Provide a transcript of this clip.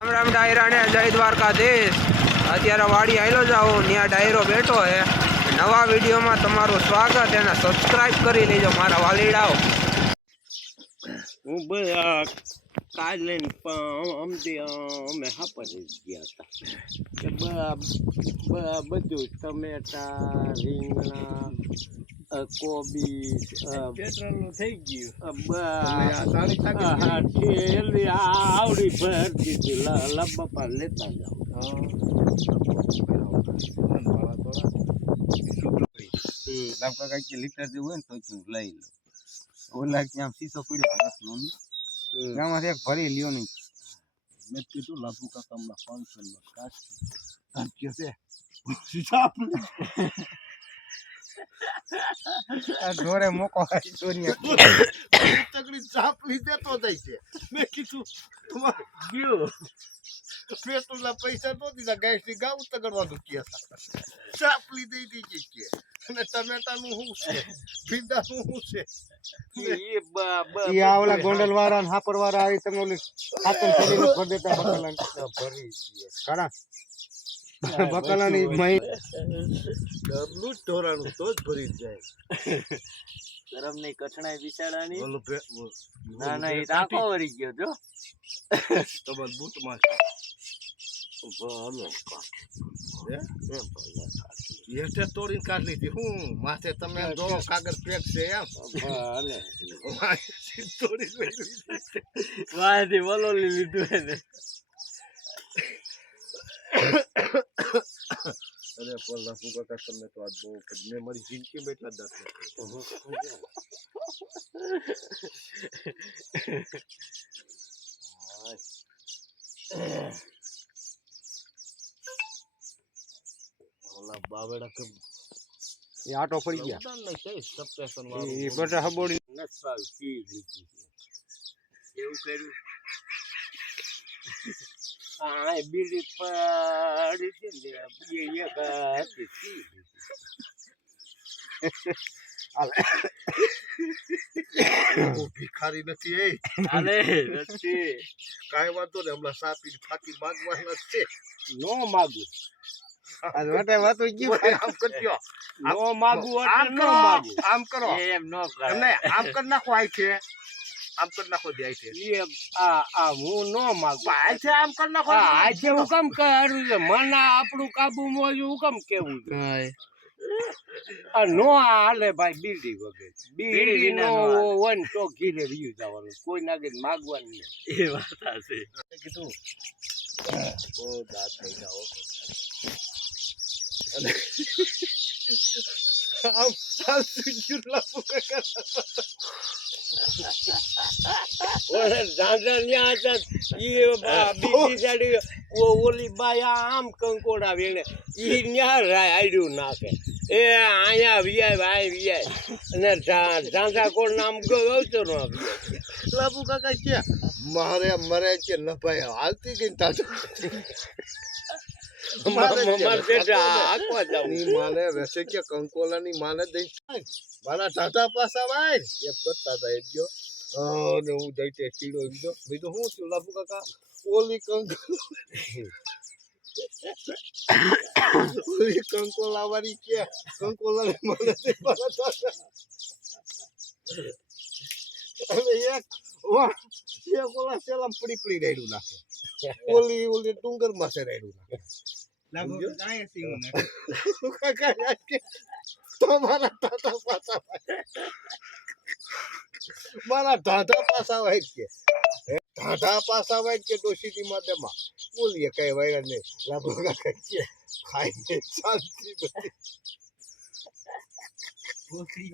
રામ રામ ડાયરા ને જય દ્વારકાધીશ। અત્યારે વાડી આવેલો જાઉં ત્યાં ડાયરો બેઠો છે। નવા વિડીયોમાં તમારું સ્વાગત એને સબસ્ક્રાઇબ કરી લેજો મારા વાલીડાઓ। હું કાજ લઈને અમે હાપર ગયા હતા બધું ટમેટા રીંગણા કોબી પેટ્રોલનું થઈ ગયું આવડી ભર દીધી લબ્બા લેતા જાઓ। લીટર જેવું હોય ને તો લઈ લો ઓલા ત્યાં સીસો પીડ્યો ત્યાંમાંથી એક ભરી લ્યો નહીં। મેં કીધું લાભુ કાકા હમણાં 500 ઢોરે મોકો તગડી ચાપ લીધે તો જાય છે। મેં કીધું તમારે ગયો પેટ્રોલ ના પૈસા તો દીધા ગેસ ની ગાઉ તગડવાનું કે ચાપ લીધી હતી કે અને ટમેટા નું શું છે ભીંડા નું શું છે એ આવલા ગોંડલ વાળા ને હાપર વાળા આવી તમે ઓલી ખાતર કરીને ભર દેતા બકલાન ભરી ખરા બકલાની મહી ડબલું ઢોરાનું તો જ ભરી જાય। ગરમ નહીં કઠણાઈ બિચારાની ના ના એ આખો વળી ગયો જો તમાર બૂટ માં એટલે તોડીને કાઢ લીધી હું માથે તમે જો કાગળ પેક છે એમ વાથી વલોલી લીધું એને અરે પોલા ફૂકા તમને તો આજ બહુ મેં મારી જિંદગીમાં એટલા દાંત ઓલા બાવડા કે એ આટો પડી ગયા એ બધા હબોડી નસવાલ કી લીધી એવું કર્યું આ બીડી પડી હતી ને એક હતી ભિખારી નથી એ અરે નથી કાંઈ વાંધો ને હમણાં સાપી ફાકી માંગવાના છે નો માગું વાત આમ કરજો નો માગું આમ કરો એમ નો કરે એમને આમ કરી નાખો આઈ છે આમ કરી નાખો દે આઈ છે આ હું નો માગું આઈ છે આમ કરી નાખો આ છે હું કેમ કરું છે મને આપણું કાબુ મોજું હું કેમ કેવું છે આ નો હાલે ભાઈ બીડી વગર બીડી નો વન તો ઘીરે વ્યુ જવાનું કોઈ નાગે માગવાનું નહીં એ વાત છે કીધું ઓ દાંત થઈ જાઓ આમ સુજુ લાપુ ઓલે દાદા ન્યા હતા ઈ બીજી સાડી ઓલી બાયા આમ કંકોડા વેણે ઈ ન્યા આડ્યું નાખે એ આયા વિયાય ભાઈ વિયાય અને ઝાંઝા કોડ નામ ગવતો નો લાપુ કાકા કે મારે મરે કે ન ભાઈ હાલતી ગઈ તાજો માને વેસે કે કંકોલા ની માને દઈ મારા ટાટા પાસા ભાઈ એક કરતા હતા એક ગયો ને હું દઈ ચીડો બીજો બીજું શું થયું લાપુ કાકા ઓલી કંકોલા વાળી કે કંકોલા ને મને દઈ મારા ટાટા અને એક ઓલા સેલામ પડી પડી રેડું નાખે ઓલી ડુંગર માં છે રેડું નાખે તમારા ટાટા પાસા મારા ઢાઢા પાસા વાઈટ કે ઢાઢા પાસા વાઈટ કે ડોસીની માટેમાં બોલીએ કઈ વાયર નહીં લાભો કાકા કે ખાઈને શાંતિ નથી